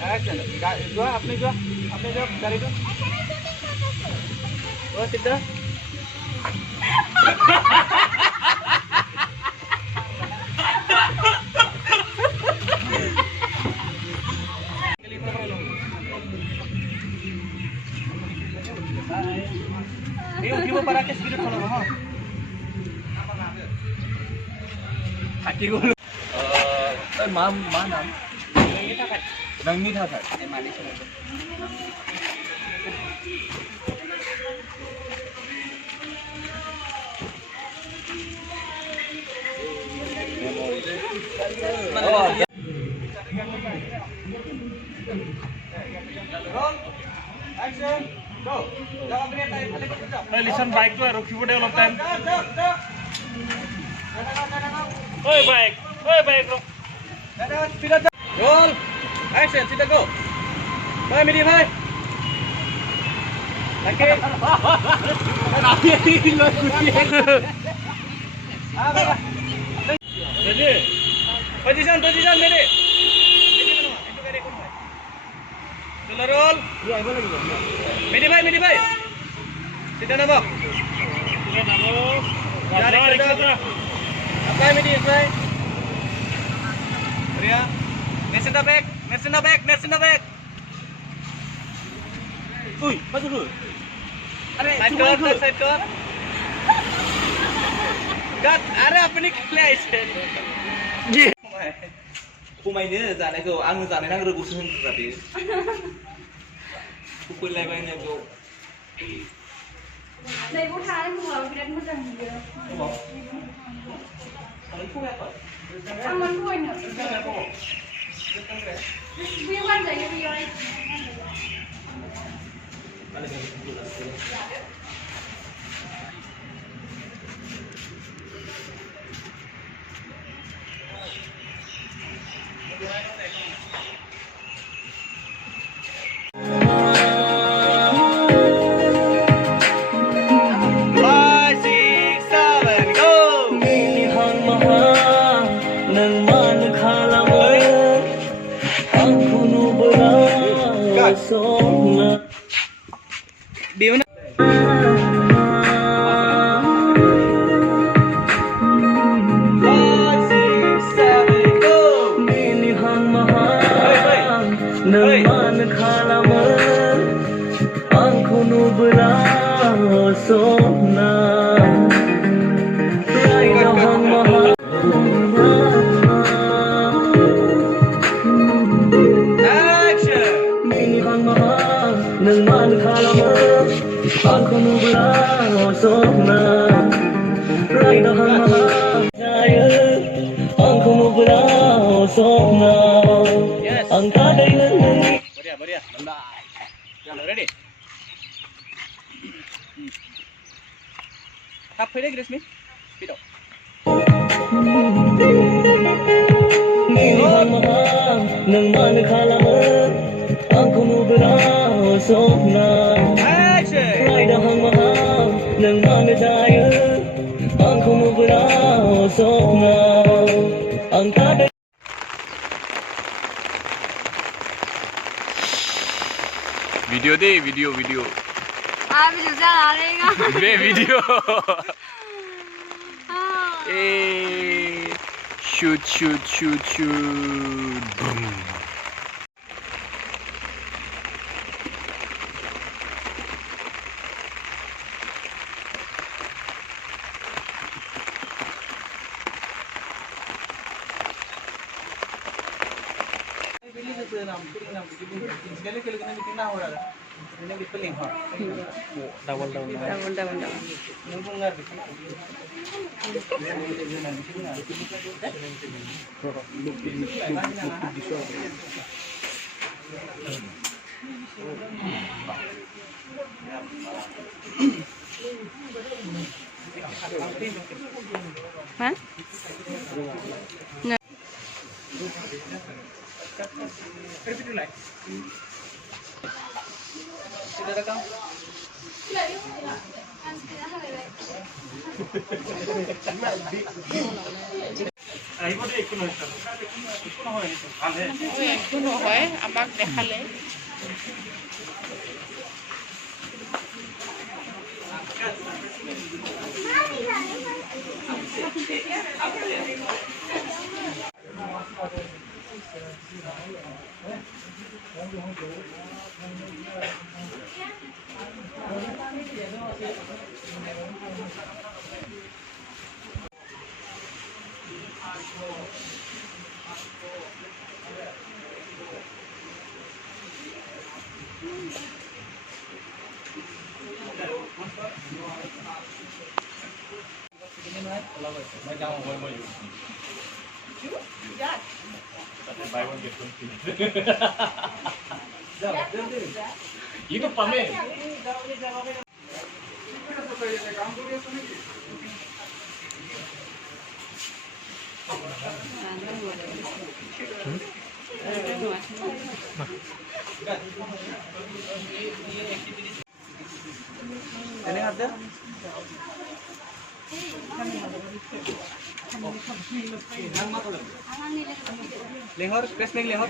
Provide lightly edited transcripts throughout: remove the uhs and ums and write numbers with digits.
Action. Dua, apne dua dari itu. Oh, Siddharth. Ibu para ke segini kalau mau. Kaki gue. Mana? Nang ni tha sir. Action. Go. Listen bike to roki pode alop time. Oi bike bro. Speed roll. Action, Siddharth go. Bye medium high. Okay. Ready. Position ready. Roll. Medium high. Siddharth nabo. Apply medium high. Ria. Next in the back. Uy, maju dulu. Side turn. God, अरे अपनी खेले ऐसे. जी. Pemain ini जाने को आंग जाने ना करो गुस्सा नहीं करती. Pukul lagi banyak जो. नहीं वो ठाने को आप बिना मत जानिए. Aman ko ya pak. Aman ko ini. Bukan saja bukan. Điều này. बढ़िया चलो रेडी आप फिर ग्रेस्मी स्पीड वीडियो दे वीडियो आप जो चला रहेगा बे वीडियो ए shoot boom double Hả? Sudah rekam? আহিব দে একো নহয় একো নহয় ভালহে একো নহয় আমাক দেখালে itu pamer ini ada lehor Gresmi lehor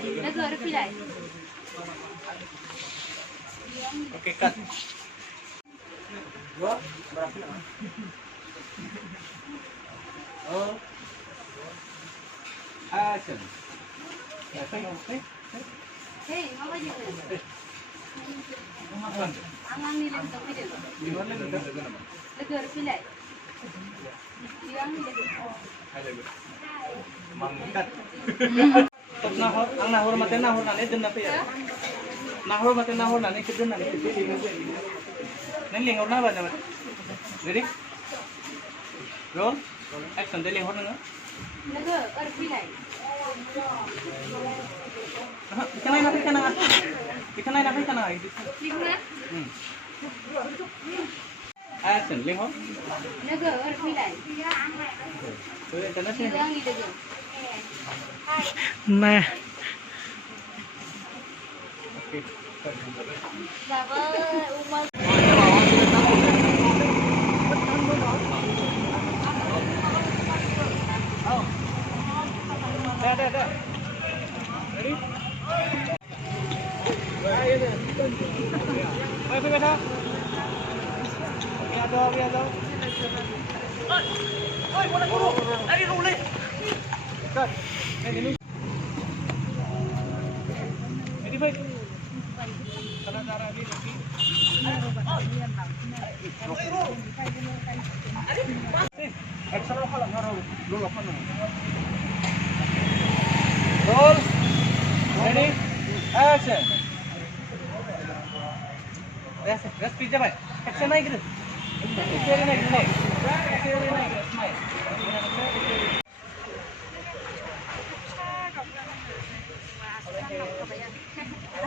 oke cut gua berapa oh action Hey, mama juga. Angang nilang tapi deh. Legar pilih. Yang ini. mangkat top nahor ang nahor mate nahor nane den nape ya nahor mate nahor nane kidden nane nen lingor na ba na ready roll action de lingor na Legar pilih. ikanay nape kana ikanay nape kana Lingna. action lingor Legar pilih. Oke, tanah sini. Yang ini deh. Nah, Oke. Sabar, umar. Dah. Ready? Ayo deh. Ayo beta. Biar. Oi, bola. Lari boleh. Cut. Ini. Ready, baik. Kana cara ni lagi. Extra kalau ngaro dulu apa nama? Roll. Ready? Action. Rest pizza baik. Action naik gitu. Action naik. Smile.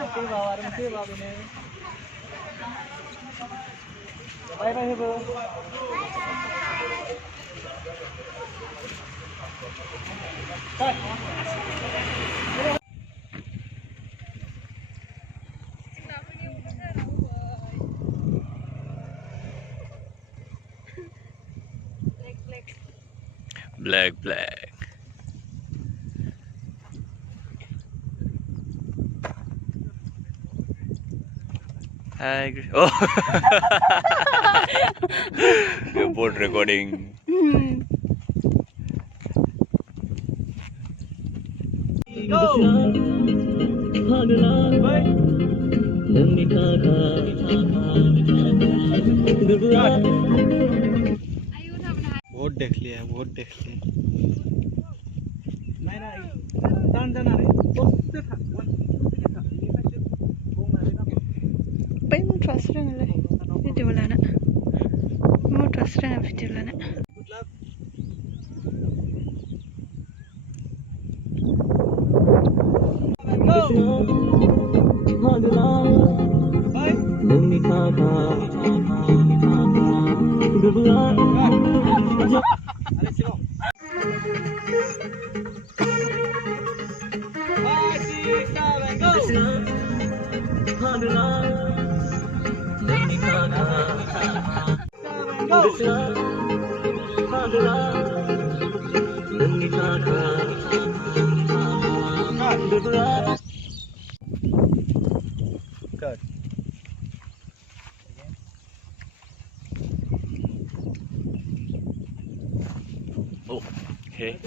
Mesti bawa ini. Bye Ibu. Cut. black. Hi. Oh. Board recording. Go. Bye. बहुत देख लिया नहीं तान जाना रे उससे था Baik mau transfer nggak? Video lana. Mau transfer nggak video lana? good luck Go. Good. Oh, okay.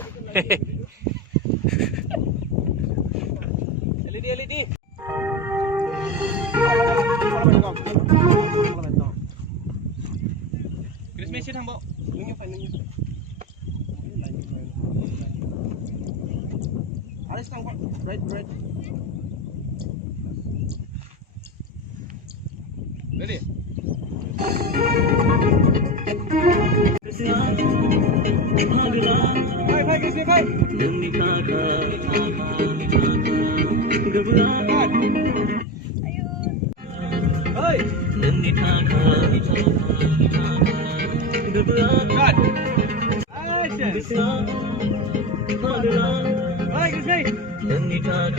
LED. Gresmi sih thang bộ. Alis thang bộ. Right. Ready. Bye, Gresmi, bye. Hey. Cut. Action. Bye, Gresmi. Cut.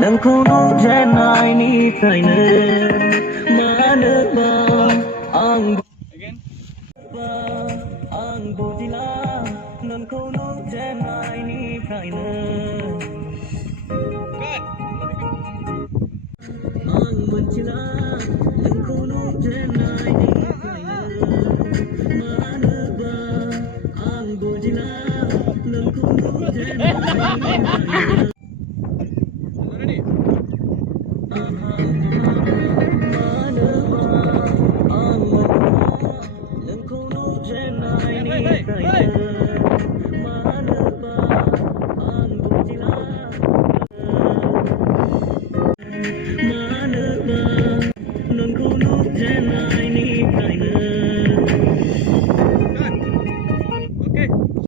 नोंखौ नुजेननायनिफ्रायनो मानोबा आं बुजिला नोंखौ नुजेननायनिफ्रायनो आं मोनथिला नोंखौ नुजेननायनिफ्रायनो मानोबा आं बुजिला नोंखौ नुजेननायनिफ्रायनो